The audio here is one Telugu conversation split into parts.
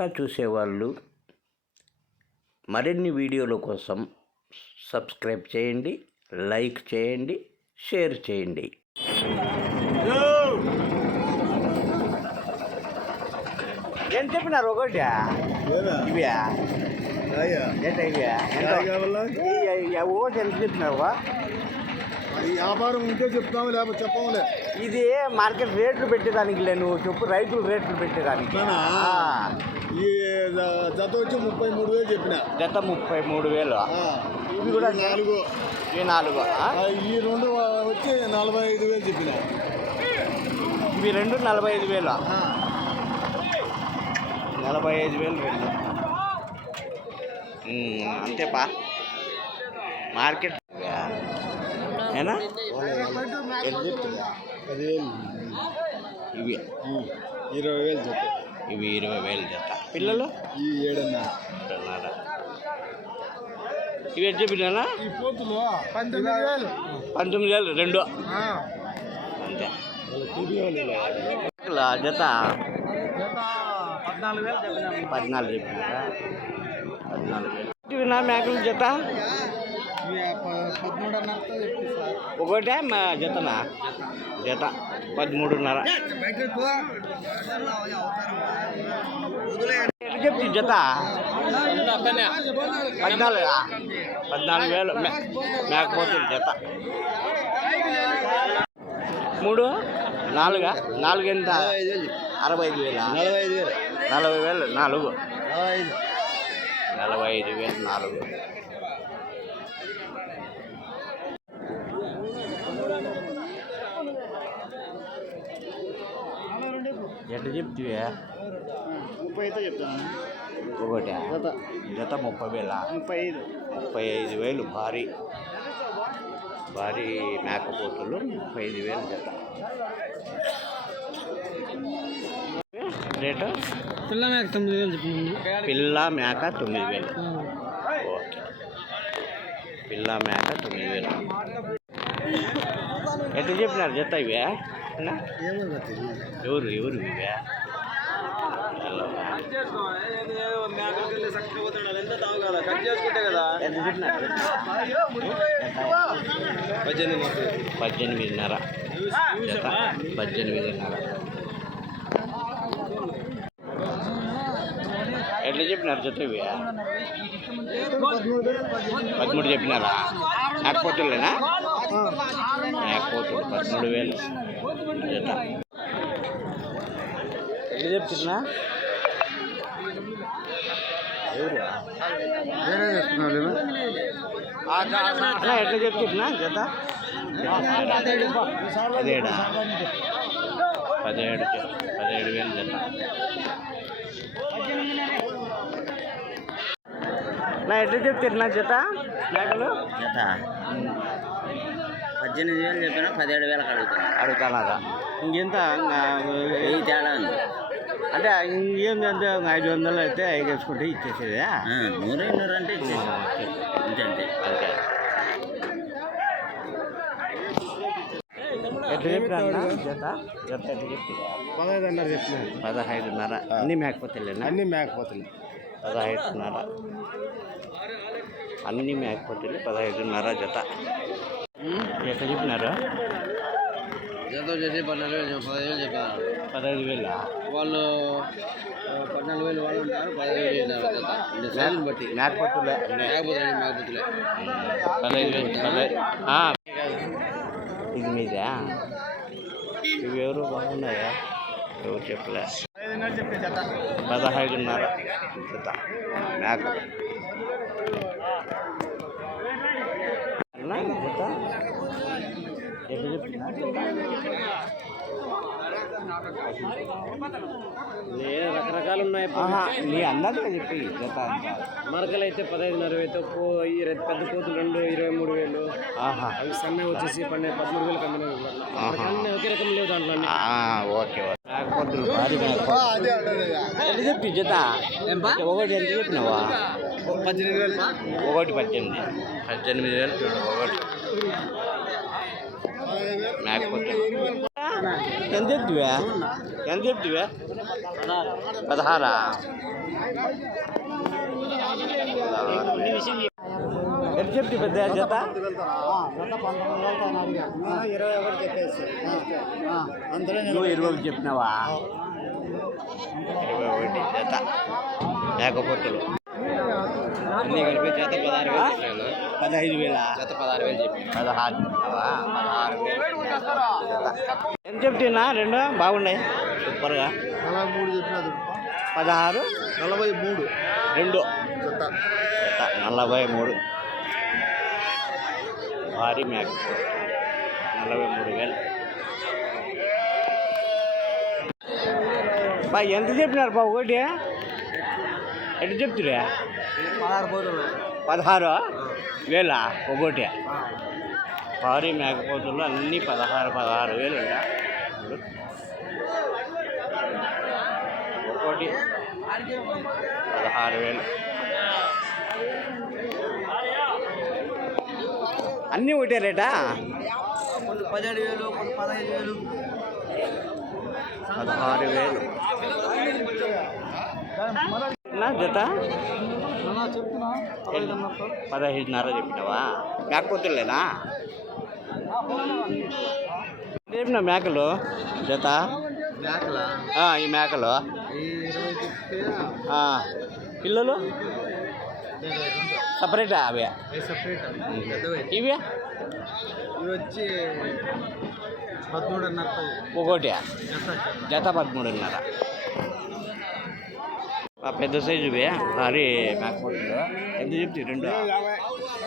కొత్తగా చూసేవాళ్ళు మరిన్ని వీడియోల కోసం సబ్స్క్రైబ్ చేయండి, లైక్ చేయండి, షేర్ చేయండి. ఏం చెప్పినారు ఒకటి ఇవి ఒకటి ఎంత చెప్పినావా? వ్యాపారం ఉంటే చెప్తాము, లేకపోతే చెప్పములే. ఇది మార్కెట్ రేట్లు పెట్టేదానికి లే, నువ్వు చెప్పు రైతులు రేట్లు పెట్టేదానికి. ఈ జత వచ్చి 33,000 చెప్పిన. జత 33,000. ఇవి కూడా 4. ఈ 4. ఈ 2 వచ్చి 45,000 చెప్పిన. ఇవి 2 45,000. 45,000 2. అంతేపా మార్కెట్ ఏనా? 10,000. ఇవి 20,000 జత. ఇవి 20,000 జత. పిల్లలు ఈ 7,500. ఇవి ఎంత చెప్పినా? ఈ పోతులు 19,000. 19,000 2. అంతే జత 14,000 చెప్పినారా? 14,000. ఇవి మేకలు జత 13,500 ఒకటే జతనా? జత 13,500. ఎట్లా చెప్తి జత? 14,000 మేకపోతుంది జత. 3 4 4 ఎంత? 65,000. 40,000 4. 45,000 4. ఎట్లా చెప్తివే? 30 అయితే చెప్తాను. ఒకటి జత 30,000. 35,000 భారీ మేకపోతులు 35,000 జత. రేటు పిల్ల మేక 9,000 చెప్పండి. పిల్ల మేక 9,000. ఓకే, పిల్ల మేక 9,000. ఎట్లా చెప్పినారు జత ఇవే? ఎవరు ఇవే? ఎంత చెప్పినారు? 18,500 జత. 18,500. ఎట్లా చెప్పినారు జత ఇవి? 13 చెప్పినారా? మేకపోతులేనా? మేకపోతులు 13,000 జత. ఎట్లా చెప్తున్నా? ఎవరు ఎట్లా చెప్తున్నా జత? 17,000 జత. ఎట్లా చెప్తున్నా జత మేకలు? జత 18,000 చెప్పినా 17,000 అడుగుతారా? ఇంకెంత తేడా ఉంది అంటే ఇంకేంది? అంటే 500 అయితే వేసుకుంటే ఇచ్చేసేది. 100 అంటే ఇచ్చేసి అంతే అంతే. ఎట్లా చెప్పినా జత? జత ఎట్లా చెప్తే? 15,500 చెప్పిన. 15,500. అన్నీ మేకపోతేలేనా? అన్నీ మేకపోతుంది. 15,500. అన్నీ మేకపోతేలే 15,500 జత. ఎట్లా చెప్పినారు? జత వచ్చేసి 14,000 15,000 చెప్పారు. 15,000 వాళ్ళు 14,000 వాళ్ళు ఉంటారు. 15,000 జత సైజుని బట్టి మేకపోతులే. 15,000. ఇది మీదా? ఇవి ఎవరు బాగున్నాయా? ఎవరు చెప్పలే. 15,500 జత మేక. జత ఎట్లా చెప్తున్నా? రకరకాలు ఉన్నాయి. నీ అన్నట్టుగా చెప్పి జత మరకలు అయితే 15,500 అయితే పెద్ద పోతులు 2 23,000. అవి సన్న వచ్చేసి 13,000 కమ్మిన. ఒకే రకం లేవు దాంట్లో. ఓకే. మేకపోతులు భారీ మేకపోతులు ఎట్లా చెప్పి జత? ఒకటి ఎంత చెప్పినావా? 18,000. ఒకటి 18,000 చూడు. ఒకటి మేకపోతులు ఎంత చెప్తివే? ఎంత చెప్తివే? 16. ఎంత చెప్తి పెద్ద జత? 21 నువ్వు 20 చెప్పినావా? 21 జత మేకపోతులు అన్నీ కలిపి జత 16,000 15,000 జత 16,000 చెప్పి 16 చెప్పినావా? 16,000 జత. ఎంత చెప్తున్నా? రెండు బాగున్నాయి సూపర్గా. 43 చెప్పినది 16 43 2 జత. జత 43. భారీ మేక 43,000. బా ఎంత చెప్పినారు బా ఒకటి? ఎటు చెప్తురా? 16,000 ఒకటి. భారీ మేకపోతులు అన్నీ 16,000 అంట. ఒకటి 16,000. అన్నీ ఒకటే రేటా? 17,000 15,000 16,000 నా జత 15,500 చెప్పినావా? మేకపోతులేనా? చెప్పిన మేకలు జత? ఈ మేకలు పిల్లలు సపరేటా అవి? ఇవి వచ్చి 13.5 ఒకటి జత 13.5. పెద్ద సైజు ఇవి భారీ మేకపోతులు. ఎంత చెప్తే?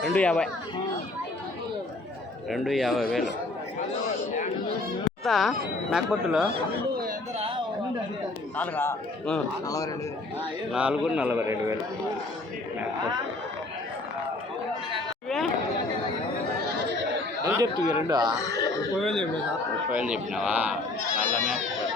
2,50. 2,50,000 మేకపోతులు. 4,42,000 మేకపోతులు. ఎంత చెప్తుంది? 2,30,000 చెప్పినావా? నల్ల మేకపోతులు